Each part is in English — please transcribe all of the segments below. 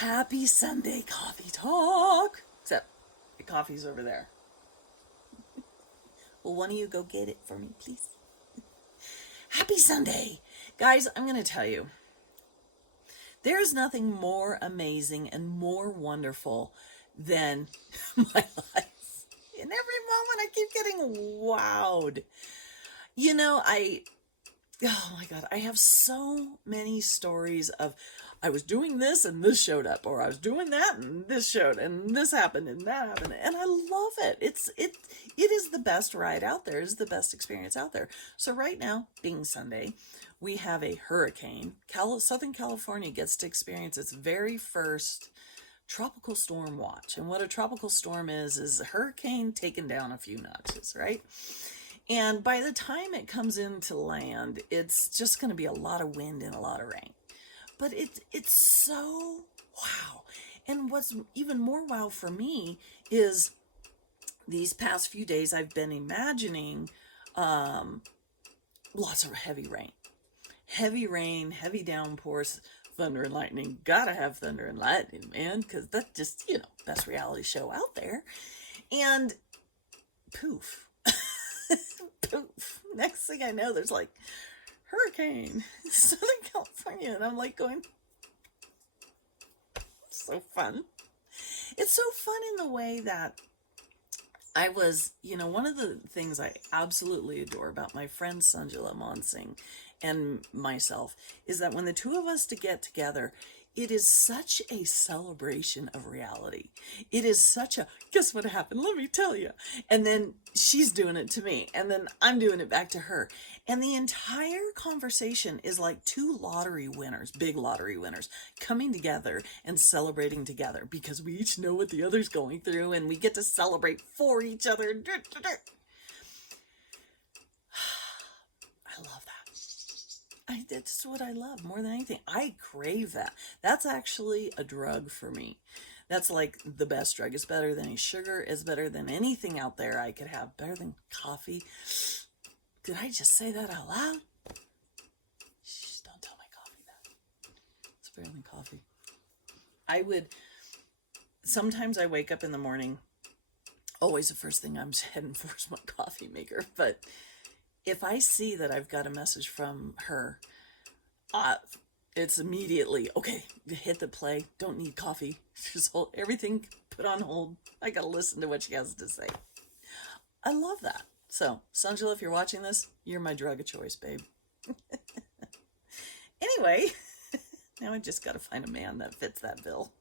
Happy Sunday coffee talk. Except the coffee's over there. Will one of you go get it for me, please? Happy Sunday. Guys, I'm going to tell you, there's nothing more amazing and more wonderful than my life. In every moment, I keep getting wowed. Oh my God, I have so many stories of I was doing this and this showed up, or I was doing that and this showed, and this happened and that happened, and I love it. It is the best ride out there. It is the best experience out there. So right now, being Sunday, we have a hurricane. Southern California gets to experience its very first tropical storm watch, and what a tropical storm is a hurricane taken down a few notches, right? And by the time it comes into land, it's just going to be a lot of wind and a lot of rain. But it's so wow. And what's even more wow for me is these past few days I've been imagining lots of heavy rain. Heavy rain, heavy downpours, thunder and lightning. Gotta have thunder and lightning, man, because that's just, best reality show out there. And poof. Poof. Next thing I know, there's like hurricane Southern California, and I'm like going, so fun. It's so fun in the way that I was, one of the things I absolutely adore about my friend Sanjala Mansingh and myself is that when the two of us to get together, it is such a celebration of reality. It is such a, guess what happened? Let me tell you. And then she's doing it to me. And then I'm doing it back to her. And the entire conversation is like two lottery winners, big lottery winners, coming together and celebrating together because we each know what the other's going through and we get to celebrate for each other. I love that. That's what I love more than anything. I crave that. That's actually a drug for me. That's like the best drug. It's better than any sugar. It's better than anything out there I could have. Better than coffee. Did I just say that out loud? Shh, don't tell my coffee that. It's better than coffee. Sometimes I wake up in the morning. Always the first thing I'm heading for is my coffee maker. But if I see that I've got a message from her, it's immediately, okay, hit the play, don't need coffee, just hold everything, put on hold, I gotta listen to what she has to say. I love that. So, Sanjala, if you're watching this, you're my drug of choice, babe. Anyway, now I just gotta find a man that fits that bill.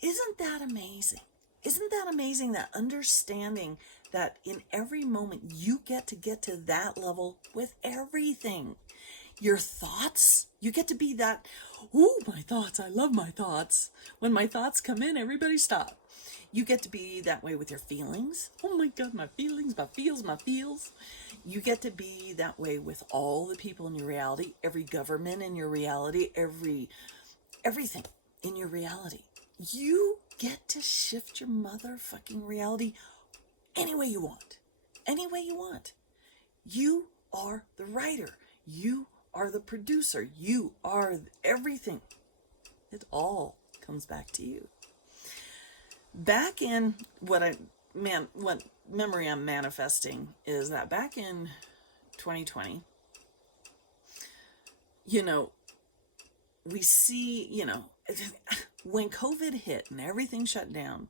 Isn't that amazing? Isn't that amazing, that understanding that in every moment you get to that level with everything? Your thoughts, you get to be that, ooh, my thoughts, I love my thoughts. When my thoughts come in, everybody stop. You get to be that way with your feelings. Oh my God, my feelings, my feels. You get to be that way with all the people in your reality, every government in your reality, everything in your reality. You get to shift your motherfucking reality any way you want. Any way you want. You are the writer. You are the producer. You are everything. It all comes back to you. Back in what memory I'm manifesting is that back in 2020, we see, when COVID hit and everything shut down,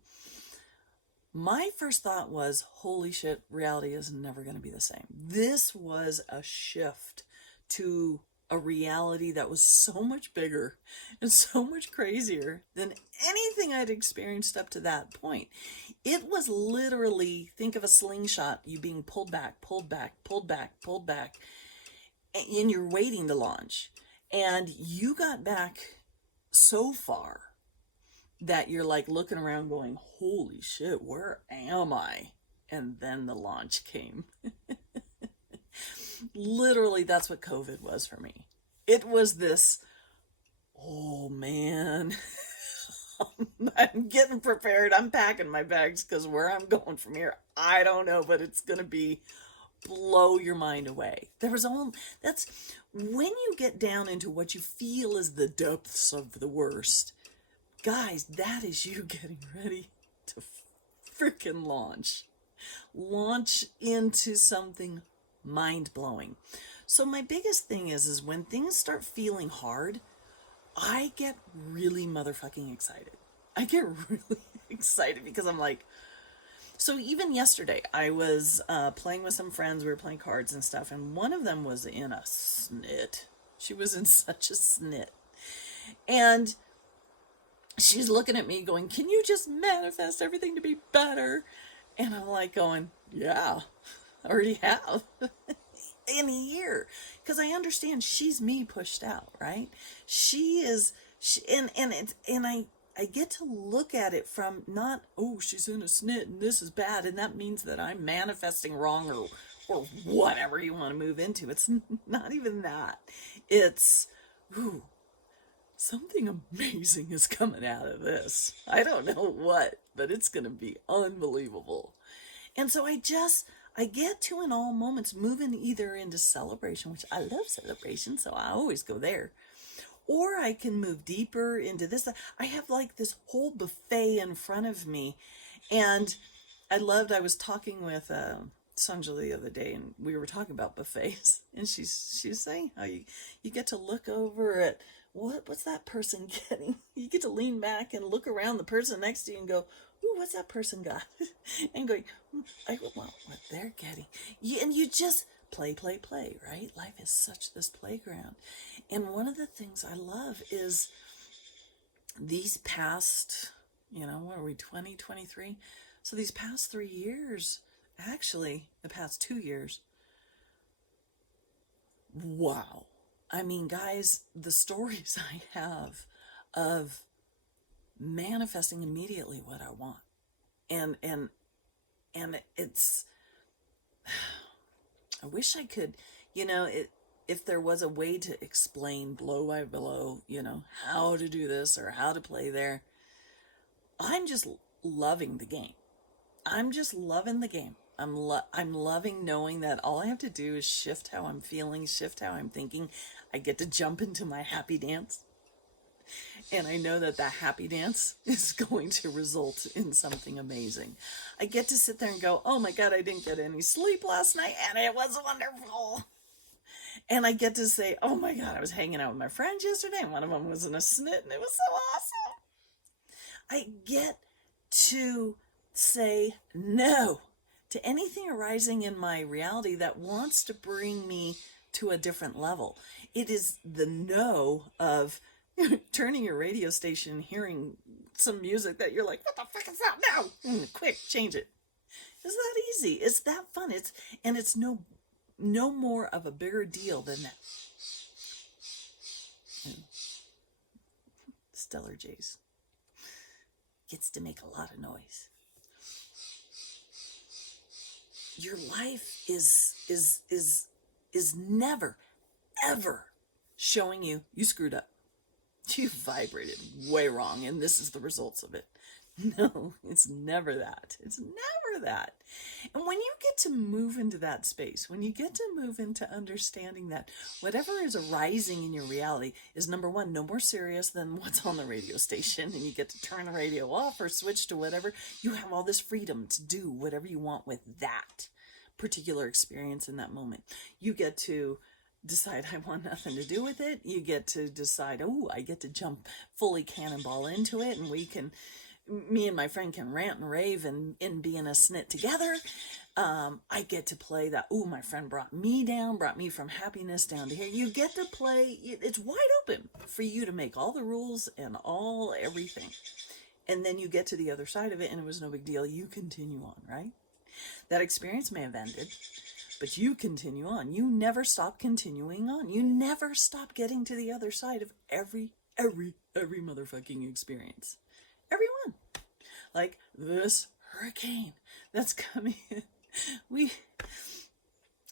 my first thought was, holy shit, reality is never going to be the same. This was a shift to a reality that was so much bigger and so much crazier than anything I'd experienced up to that point. It was literally, think of a slingshot, you being pulled back, and you're waiting to launch. And you got back so far that you're like looking around going, holy shit, where am I? And then the launch came. Literally, that's what COVID was for me. It was this, oh man, I'm getting prepared. I'm packing my bags because where I'm going from here, I don't know, but it's going to be blow your mind away. That's when you get down into what you feel is the depths of the worst. Guys, that is you getting ready to freaking launch into something mind-blowing. So my biggest thing is when things start feeling hard, I get really motherfucking excited. I get really excited because I'm like, so even yesterday, I was playing with some friends. We were playing cards and stuff, and one of them was in a snit. She was in such a snit. And she's looking at me going, can you just manifest everything to be better? And I'm like going, yeah, I already have. In a year, because I understand she's me pushed out, right? I get to look at it from not, oh, she's in a snit and this is bad and that means that I'm manifesting wrong or whatever you want to move into. It's not even that. It's, ooh, something amazing is coming out of this. I don't know what, but it's going to be unbelievable. And so I get to in all moments moving either into celebration, which I love celebration, so I always go there. Or I can move deeper into this. I have like this whole buffet in front of me. And I was talking with Sanja the other day, and we were talking about buffets. And she's saying how you get to look over at what's that person getting? You get to lean back and look around the person next to you and go, ooh, what's that person got? And going, I want what they're getting. And you just play, right? Life is such this playground. And one of the things I love is these past, what are we, 2023? So these past 3 years, actually, the past 2 years, wow. I mean, guys, the stories I have of manifesting immediately what I want. And it's, I wish I could, if there was a way to explain blow by blow, how to do this or how to play there. I'm just loving the game. I'm just loving the game. I'm loving knowing that all I have to do is shift how I'm feeling, shift how I'm thinking. I get to jump into my happy dance. And I know that happy dance is going to result in something amazing. I get to sit there and go, oh my God, I didn't get any sleep last night and it was wonderful. And I get to say, oh my God, I was hanging out with my friends yesterday and one of them was in a snit and it was so awesome. I get to say no to anything arising in my reality that wants to bring me to a different level. It is the no of turning your radio station, hearing some music that you're like, what the fuck is that now? Quick, change it. It's that easy. It's that fun. It's no more of a bigger deal than that. Stellar Jays gets to make a lot of noise. Your life is never, ever showing you screwed up. You vibrated way wrong, and this is the results of it. No, it's never that. It's never that. And when you get to move into that space, when you get to move into understanding that whatever is arising in your reality is, number one, no more serious than what's on the radio station, and you get to turn the radio off or switch to whatever, you have all this freedom to do whatever you want with that particular experience in that moment. You get to decide I want nothing to do with it. You get to decide, oh, I get to jump fully cannonball into it, and me and my friend can rant and rave and be in a snit together. I get to play that, oh, my friend brought me from happiness down to here. You get to play, it's wide open for you to make all the rules and everything. And then you get to the other side of it and it was no big deal. You continue on, right? That experience may have ended, but you continue on. You never stop continuing on. You never stop getting to the other side of every motherfucking experience. Everyone. Like this hurricane that's coming in.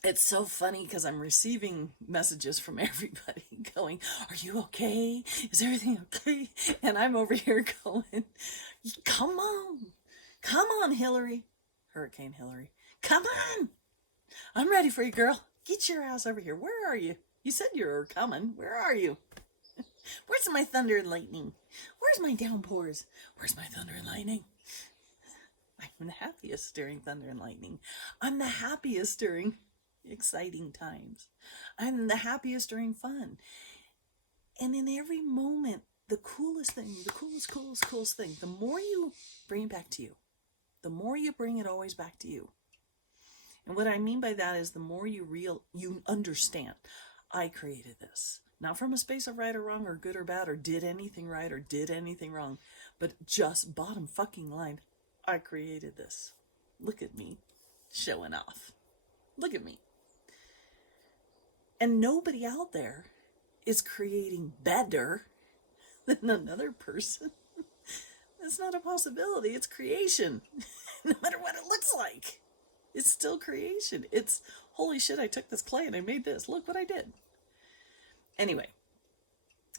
It's so funny because I'm receiving messages from everybody going, are you okay? Is everything okay? And I'm over here going, come on, Hillary. Hurricane Hillary. Come on. I'm ready for you, girl. Get your ass over here. Where are you? You said you were coming. Where are you? Where's my thunder and lightning? Where's my downpours? Where's my thunder and lightning? I'm the happiest during thunder and lightning. I'm the happiest during exciting times. I'm the happiest during fun. And in every moment, the coolest thing, the coolest thing, the more you bring it back to you, the more you bring it always back to you. And what I mean by that is the more you understand, I created this. Not from a space of right or wrong or good or bad or did anything right or did anything wrong, but just bottom fucking line, I created this. Look at me showing off. Look at me. And nobody out there is creating better than another person. That's not a possibility. It's creation. No matter what it looks like. It's still creation. It's, holy shit, I took this clay and I made this. Look what I did. Anyway,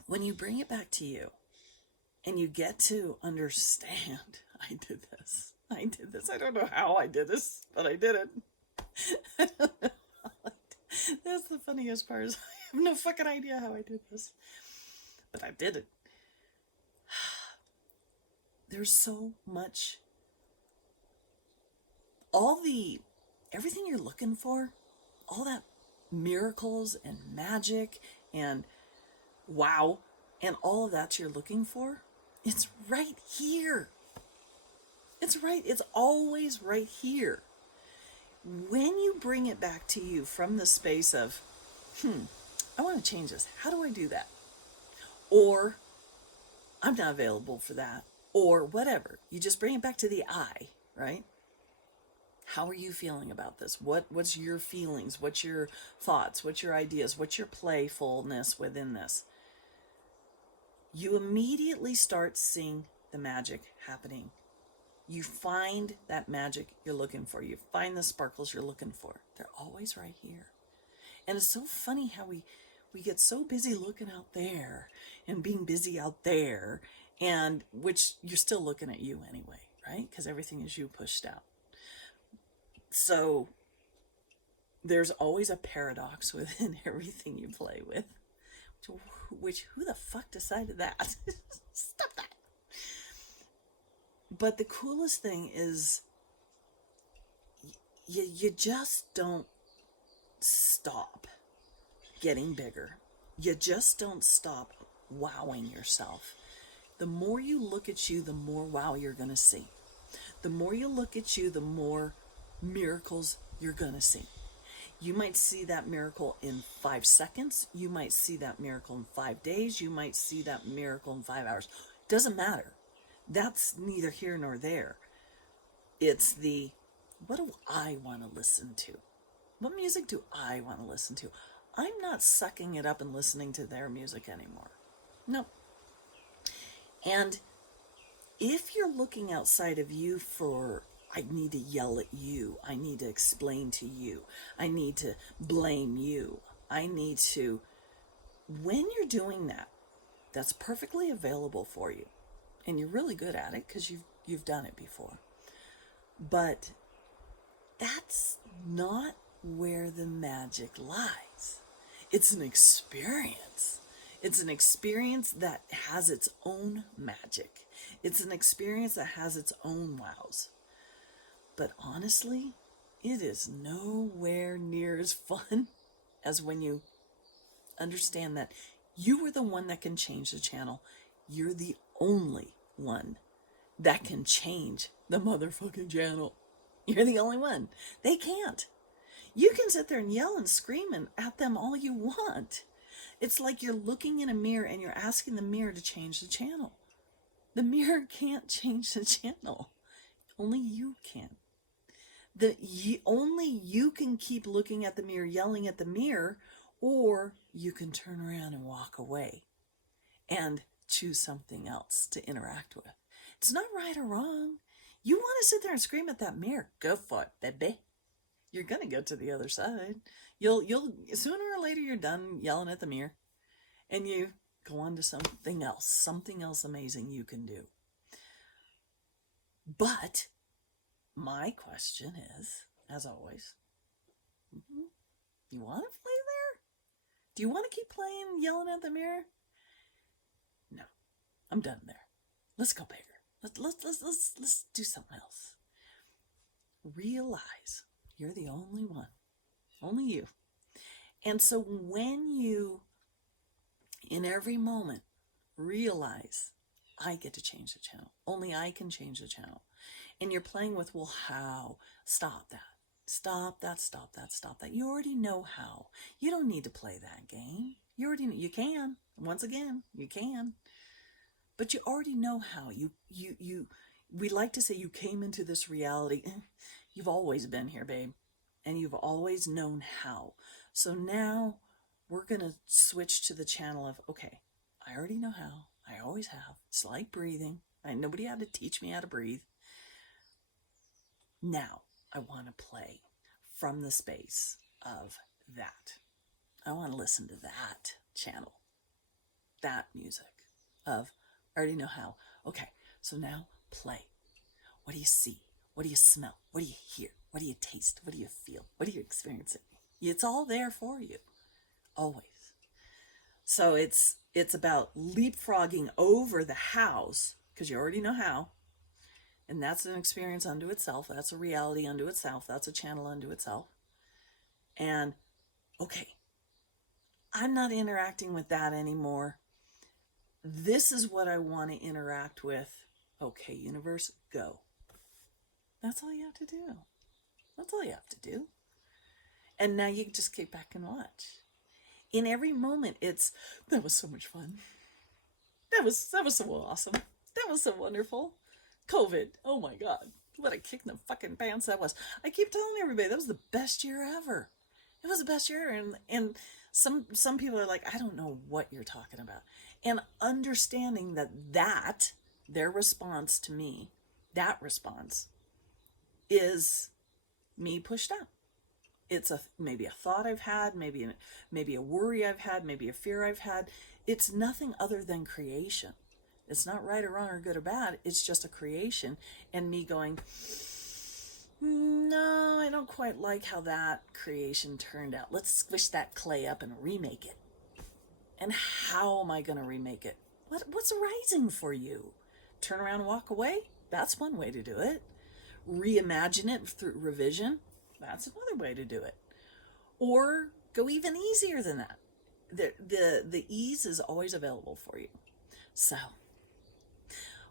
when you bring it back to you and you get to understand, I did this. I don't know how I did this, but I did it. I don't know how I did. That's the funniest part. Is I have no fucking idea how I did this, but I did it. There's so much, everything you're looking for, all that miracles and magic and wow and all of that you're looking for, it's right here. It's always right here. When you bring it back to you from the space of, I want to change this. How do I do that? Or, I'm not available for that. Or whatever. You just bring it back to the I, right? How are you feeling about this? What's your feelings? What's your thoughts? What's your ideas? What's your playfulness within this? You immediately start seeing the magic happening. You find that magic you're looking for. You find the sparkles you're looking for. They're always right here. And it's so funny how we get so busy looking out there and being busy out there, and which you're still looking at you anyway, right? Because everything is you pushed out. So there's always a paradox within everything you play with. Which who the fuck decided that? Stop that. But the coolest thing is you just don't stop getting bigger. You just don't stop wowing yourself. The more you look at you, the more wow you're going to see. The more you look at you, the more miracles you're going to see. You might see that miracle in 5 seconds. You might see that miracle in 5 days. You might see that miracle in 5 hours. Doesn't matter. That's neither here nor there. It's the, what do I want to listen to? What music do I want to listen to? I'm not sucking it up and listening to their music anymore. No. And if you're looking outside of you for, I need to yell at you, I need to explain to you, I need to blame you, I need to, when you're doing that, that's perfectly available for you. And you're really good at it because you've done it before. But that's not where the magic lies. It's an experience. It's an experience that has its own magic. It's an experience that has its own wows. But honestly, it is nowhere near as fun as when you understand that you are the one that can change the channel. You're the only one that can change the motherfucking channel. You're the only one. They can't. You can sit there and yell and scream at them all you want. It's like you're looking in a mirror and you're asking the mirror to change the channel. The mirror can't change the channel. Only you can. Only you can keep looking at the mirror, yelling at the mirror, or you can turn around and walk away and choose something else to interact with. It's not right or wrong. You want to sit there and scream at that mirror, go for it, baby. You're gonna go to the other side. You'll sooner or later you're done yelling at the mirror, and you go on to something else amazing you can do. But my question is, as always, You want to play there? Do you want to keep playing, yelling at the mirror? No, I'm done there. Let's go bigger. Let's do something else. Realize you're the only one, only you. And so when you, in every moment, realize I get to change the channel, only I can change the channel, and you're playing with, well, how? Stop that. Stop that, stop that, stop that. You already know how. You don't need to play that game. You already know, you can. Once again, you can. But you already know how. We like to say you came into this reality. You've always been here, babe. And you've always known how. So now we're going to switch to the channel of, okay, I already know how. I always have. It's like breathing. Nobody had to teach me how to breathe. Now I want to play from the space of that. I want to listen to that channel, that music of, I already know how. Okay, so now play. What do you see? What do you smell? What do you hear? What do you taste? What do you feel? What are you experiencing? It's all there for you, always. So it's about leapfrogging over the hows, because you already know how. And that's an experience unto itself. That's a reality unto itself. That's a channel unto itself. And, okay, I'm not interacting with that anymore. This is what I want to interact with. Okay, universe, go. That's all you have to do. That's all you have to do. And now you can just kick back and watch. In every moment, that was so much fun. That was so awesome. That was so wonderful. COVID, oh my God, what a kick in the fucking pants that was. I keep telling everybody, that was the best year ever. It was the best year. And some people are like, I don't know what you're talking about. And understanding that their response to me, that response is me pushed out. It's maybe a thought I've had, maybe a worry I've had, maybe a fear I've had. It's nothing other than creation. It's not right or wrong or good or bad. It's just a creation. And me going, no, I don't quite like how that creation turned out. Let's squish that clay up and remake it. And how am I going to remake it? What's arising for you? Turn around and walk away? That's one way to do it. Reimagine it through revision? That's another way to do it. Or go even easier than that. The ease is always available for you. So,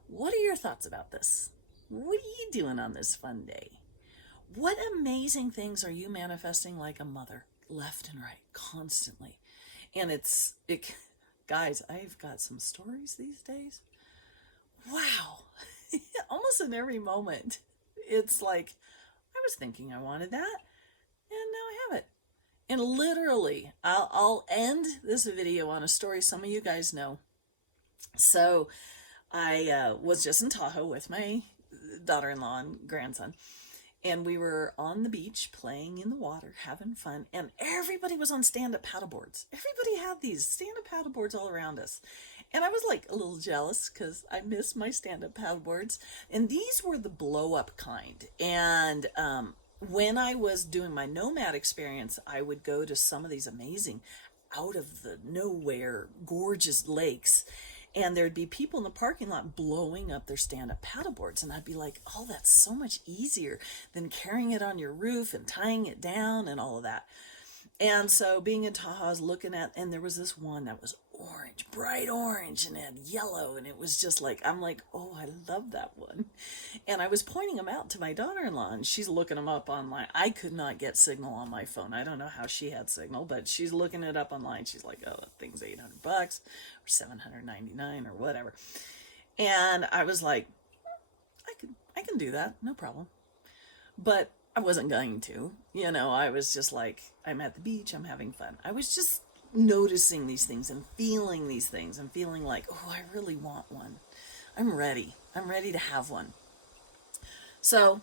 what are your thoughts about this? What are you doing on this fun day? What amazing things are you manifesting like a mother, left and right, constantly? And guys, I've got some stories these days. Wow. Almost in every moment. It's like, I was thinking I wanted that, and now I have it. And literally, I'll end this video on a story some of you guys know. So I was just in Tahoe with my daughter-in-law and grandson, and we were on the beach playing in the water, having fun, and everybody was on stand-up paddleboards. Everybody had these stand-up paddleboards all around us. And I was like a little jealous because I miss my stand-up paddleboards. And these were the blow-up kind. And when I was doing my nomad experience, I would go to some of these amazing out of the nowhere gorgeous lakes, and there'd be people in the parking lot blowing up their stand-up paddleboards, and I'd be like, oh, that's so much easier than carrying it on your roof and tying it down and all of that. And so being in Tahoe, I was looking at, and there was this one that was orange, bright orange, and it had yellow, and it was just like, I'm like, oh, I love that one. And I was pointing them out to my daughter-in-law, and she's looking them up online. I could not get signal on my phone. I don't know how she had signal, but she's looking it up online. She's like, oh, that thing's $800 or $799 or whatever. And I was like, I can do that, no problem. But I wasn't going to, I was just like, I'm at the beach, I'm having fun. I was just noticing these things and feeling these things and feeling like, oh, I really want one. I'm ready to have one. So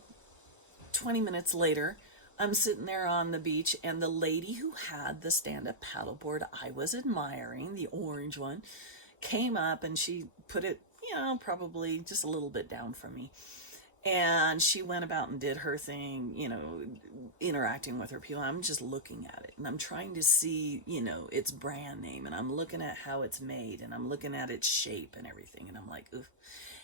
20 minutes later, I'm sitting there on the beach, and the lady who had the stand-up paddleboard I was admiring, the orange one, came up and she put it, probably just a little bit down from me. And she went about and did her thing, interacting with her people. I'm just looking at it and I'm trying to see, its brand name, and I'm looking at how it's made, and I'm looking at its shape and everything. And I'm like, ooh.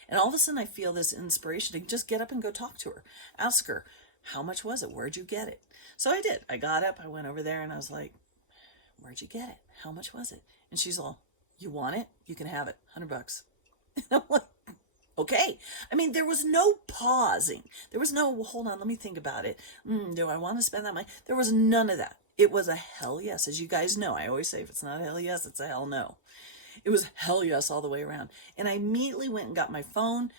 And all of a sudden I feel this inspiration to just get up and go talk to her. Ask her, how much was it? Where'd you get it? So I did. I got up, I went over there, and I was like, where'd you get it? How much was it? And she's all, you want it? You can have it. $100. And I'm like, okay. I mean, there was no pausing. There was no, well, hold on, let me think about it. Do I want to spend that money? There was none of that. It was a hell yes. As you guys know, I always say if it's not a hell yes, it's a hell no. It was hell yes all the way around. And I immediately went and got my phone,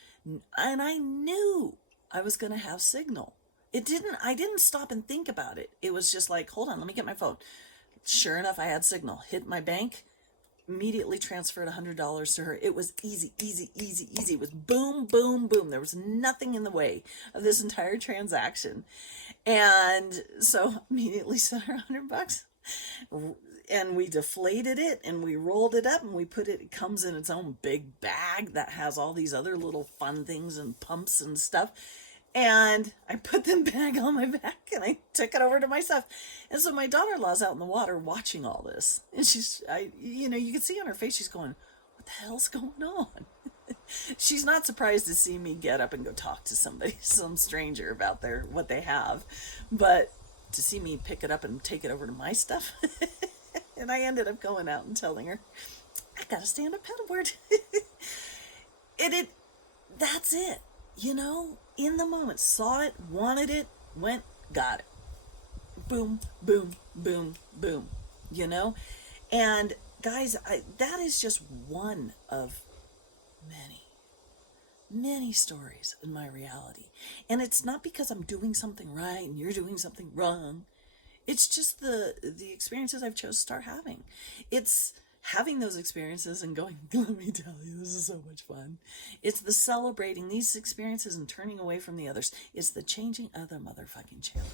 and I knew I was going to have signal. I didn't stop and think about it. It was just like, hold on, let me get my phone. Sure enough, I had signal. Hit my bank, immediately transferred $100 to her. It was easy, easy, easy, easy. It was boom, boom, boom. There was nothing in the way of this entire transaction. And so immediately sent her $100. And we deflated it and we rolled it up and we put it comes in its own big bag that has all these other little fun things and pumps and stuff. And I put the bag on my back and I took it over to my stuff. And so my daughter-in-law's out in the water watching all this. And you can see on her face, she's going, what the hell's going on? She's not surprised to see me get up and go talk to somebody, some stranger about what they have. But to see me pick it up and take it over to my stuff. And I ended up going out and telling her, I got a stand-up paddleboard. That's it. In the moment, saw it, wanted it, went, got it. Boom, boom, boom, boom. And guys, that is just one of many, many stories in my reality. And it's not because I'm doing something right and you're doing something wrong. It's just the experiences I've chose to start having. It's having those experiences and going, let me tell you, this is so much fun. It's the celebrating these experiences and turning away from the others. It's the changing of the motherfucking channel.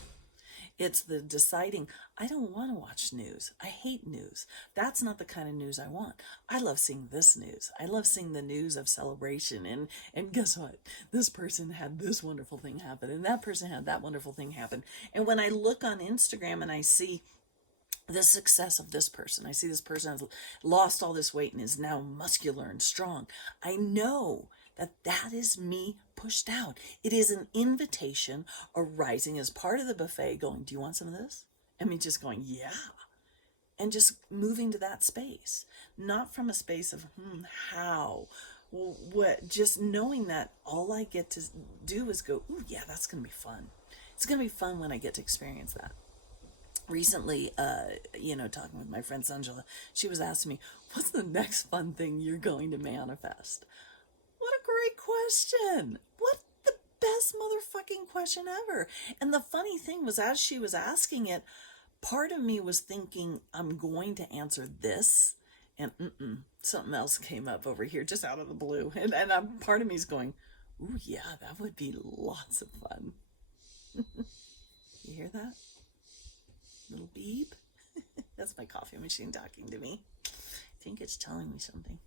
It's the deciding, I don't want to watch news. I hate news. That's not the kind of news I want. I love seeing this news. I love seeing the news of celebration. And guess what? This person had this wonderful thing happen, and that person had that wonderful thing happen. And when I look on Instagram and I see the success of this person, I see this person has lost all this weight and is now muscular and strong, I know that is me pushed out. It is an invitation arising as part of the buffet going, do you want some of this? And me just going, yeah. And just moving to that space, not from a space of, how, well, what, just knowing that all I get to do is go, ooh, yeah, that's going to be fun. It's going to be fun when I get to experience that. Recently, talking with my friend Sanjala, she was asking me, what's the next fun thing you're going to manifest? What a great question. What the best motherfucking question ever. And the funny thing was, as she was asking it, part of me was thinking, I'm going to answer this. And something else came up over here just out of the blue. And part of me is going, ooh, yeah, that would be lots of fun. You hear that? Little beep. That's my coffee machine talking to me. I think it's telling me something.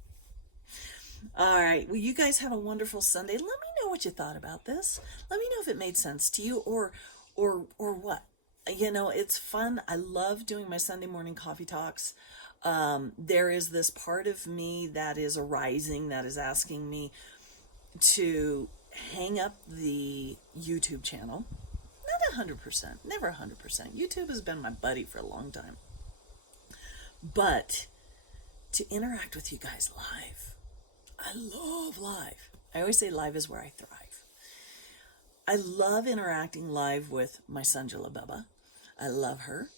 All right. Well, you guys have a wonderful Sunday. Let me know what you thought about this. Let me know if it made sense to you or what. It's fun. I love doing my Sunday morning coffee talks. There is this part of me that is arising, that is asking me to hang up the YouTube channel. Not 100%, never 100%. YouTube has been my buddy for a long time. But to interact with you guys live. I love live. I always say live is where I thrive. I love interacting live with my Sanjala Baba. I love her.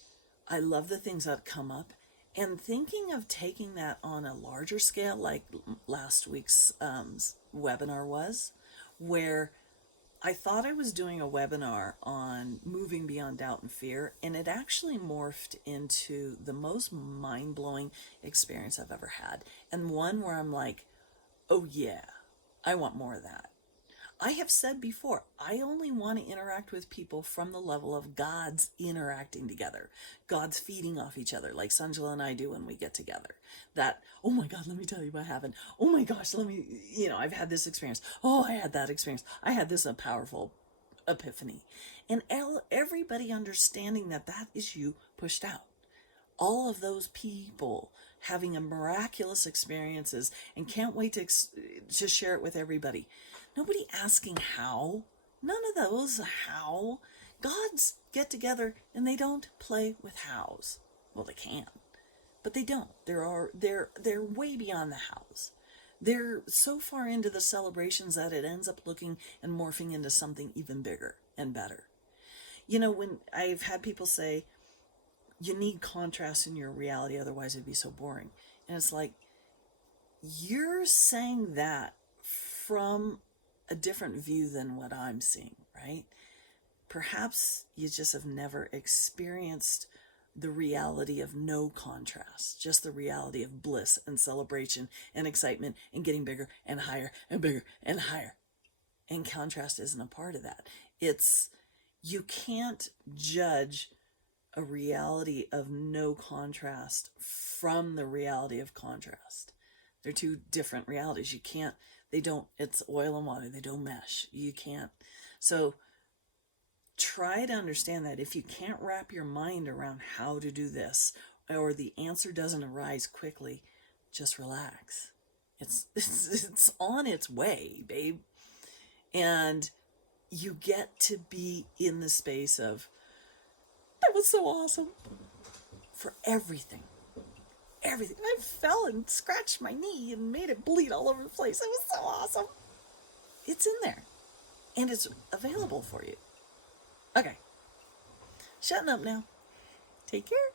I love the things that come up. And thinking of taking that on a larger scale, like last week's webinar was, where I thought I was doing a webinar on moving beyond doubt and fear, and it actually morphed into the most mind-blowing experience I've ever had. And one where I'm like, oh yeah, I want more of that. I have said before, I only want to interact with people from the level of God's interacting together. God's feeding off each other, like Sanjala and I do when we get together. That, oh my God, let me tell you what happened. Oh my gosh, I've had this experience. Oh, I had that experience. I had this a powerful epiphany. And everybody understanding that that is you pushed out. All of those people having a miraculous experiences and can't wait to share it with everybody. Nobody asking how. None of those how. Gods get together and they don't play with hows. Well, they can, but they don't. They're way beyond the hows. They're so far into the celebrations that it ends up looking and morphing into something even bigger and better. When I've had people say, you need contrast in your reality, otherwise it'd be so boring. And it's like, you're saying that from a different view than what I'm seeing, right? Perhaps you just have never experienced the reality of no contrast, just the reality of bliss and celebration and excitement and getting bigger and higher and bigger and higher. And contrast isn't a part of that. You can't judge a reality of no contrast from the reality of contrast. They're two different realities. It's oil and water. They don't mesh. You can't. So try to understand that if you can't wrap your mind around how to do this, or the answer doesn't arise quickly, just relax. It's on its way, babe. And you get to be in the space of, that was so awesome. For everything. Everything. I fell and scratched my knee and made it bleed all over the place. It was so awesome. It's in there. And it's available for you. Okay. Shutting up now. Take care.